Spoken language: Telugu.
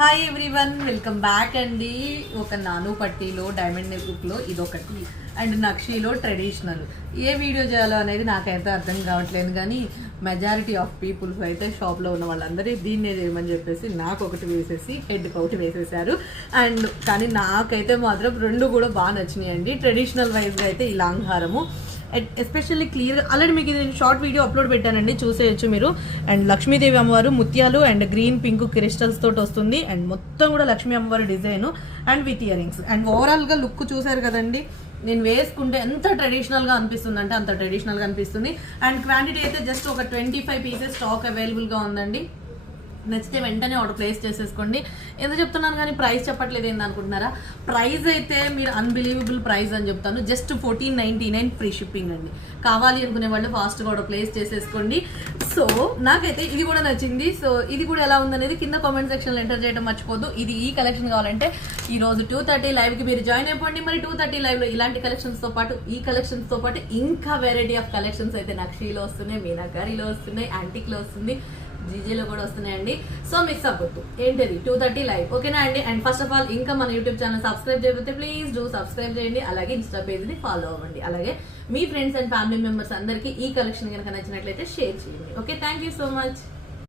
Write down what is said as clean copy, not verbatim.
హాయ్ ఎవ్రీవన్, వెల్కమ్ బ్యాక్ అండి. ఒక నాను పట్టీలో డైమండ్ నెక్లో ఇదొకటి అండ్ నక్షీలో ట్రెడిషనల్. ఏ వీడియో చేయాలో అనేది నాకైతే అర్థం కావట్లేదు, కానీ మెజారిటీ ఆఫ్ పీపుల్స్ అయితే షాప్లో ఉన్న వాళ్ళందరూ దీన్నే చేయమని చెప్పేసి నాకు ఒకటి వేసేసి హెడ్కి ఒకటి వేసేసారు. అండ్ కానీ నాకైతే మాత్రం రెండు కూడా బాగా నచ్చినాయి అండి. ట్రెడిషనల్ వైజ్గా అయితే ఈ లాంగ్ హారము ఎస్పెషల్లీ క్లియర్గా ఆల్రెడీ మీకు ఇది షార్ట్ వీడియో అప్లోడ్ పెట్టానండి, చూసేయచ్చు మీరు. అండ్ లక్ష్మీదేవి అమ్మవారు ముత్యాలు అండ్ గ్రీన్ పింక్ క్రిస్టల్స్ తోటి వస్తుంది. అండ్ మొత్తం కూడా లక్ష్మీ అమ్మవారి design and with ear rings. And ఓవరాల్గా లుక్ చూసారు కదండి. నేను వేసుకుంటే ఎంత ట్రెడిషనల్గా అనిపిస్తుంది అంటే అంత ట్రెడిషనల్గా అనిపిస్తుంది. అండ్ క్వాంటిటీ అయితే జస్ట్ ఒక 25 పీసెస్ స్టాక్ అవైలబుల్గా ఉందండి. నచ్చితే వెంటనే ఆర్డర్ ప్లేస్ చేసేసుకోండి. ఎందుకు చెప్తున్నాను కానీ ప్రైస్ చెప్పట్లేదు ఏంది అనుకుంటున్నారా? ప్రైస్ అయితే మీరు అన్బిలీవబుల్ ప్రైస్ అని చెప్తాను. జస్ట్ 1499 ఫ్రీ షిప్పింగ్ అండి. కావాలి అనుకునే వాళ్ళు ఫాస్ట్గా ఆర్డర్ ప్లేస్ చేసేసుకోండి. సో నాకైతే ఇది కూడా నచ్చింది. సో ఇది కూడా ఎలా ఉందనేది కింద కామెంట్ సెక్షన్లో ఎంటర్ చేయడం మర్చిపోద్దు. ఇది ఈ కలెక్షన్ కావాలంటే ఈరోజు 2:30 లైవ్కి మీరు జాయిన్ అయిపోండి. మరి 2:30 లైవ్లో ఇలాంటి కలెక్షన్స్తో పాటు ఈ కలెక్షన్స్తో పాటు ఇంకా వెరైటీ ఆఫ్ కలెక్షన్స్ అయితే నక్షీలో వస్తున్నాయి, మీనాకారిలో వస్తున్నాయి, యాంటిక్లో వస్తుంది, జీజేలో కూడా వస్తున్నాయండి. సో మిక్స్ అవ్వద్దు. ఏంటది 2:30 లైవ్, ఓకేనా అండి? అండ్ ఫస్ట్ ఆఫ్ ఆల్ ఇంకా మన యూట్యూబ్ ఛానల్ సబ్స్క్రైబ్ చేయకపోతే ప్లీజ్ డూ సబ్స్క్రైబ్ చేయండి. అలాగే ఇన్స్టా పేజ్ని ఫాలో అవ్వండి. అలాగే మీ ఫ్రెండ్స్ అండ్ ఫ్యామిలీ మెంబర్స్ అందరికీ ఈ కలెక్షన్ కనుక నచ్చినట్లయితే షేర్ చేయండి. Okay, thank you so much.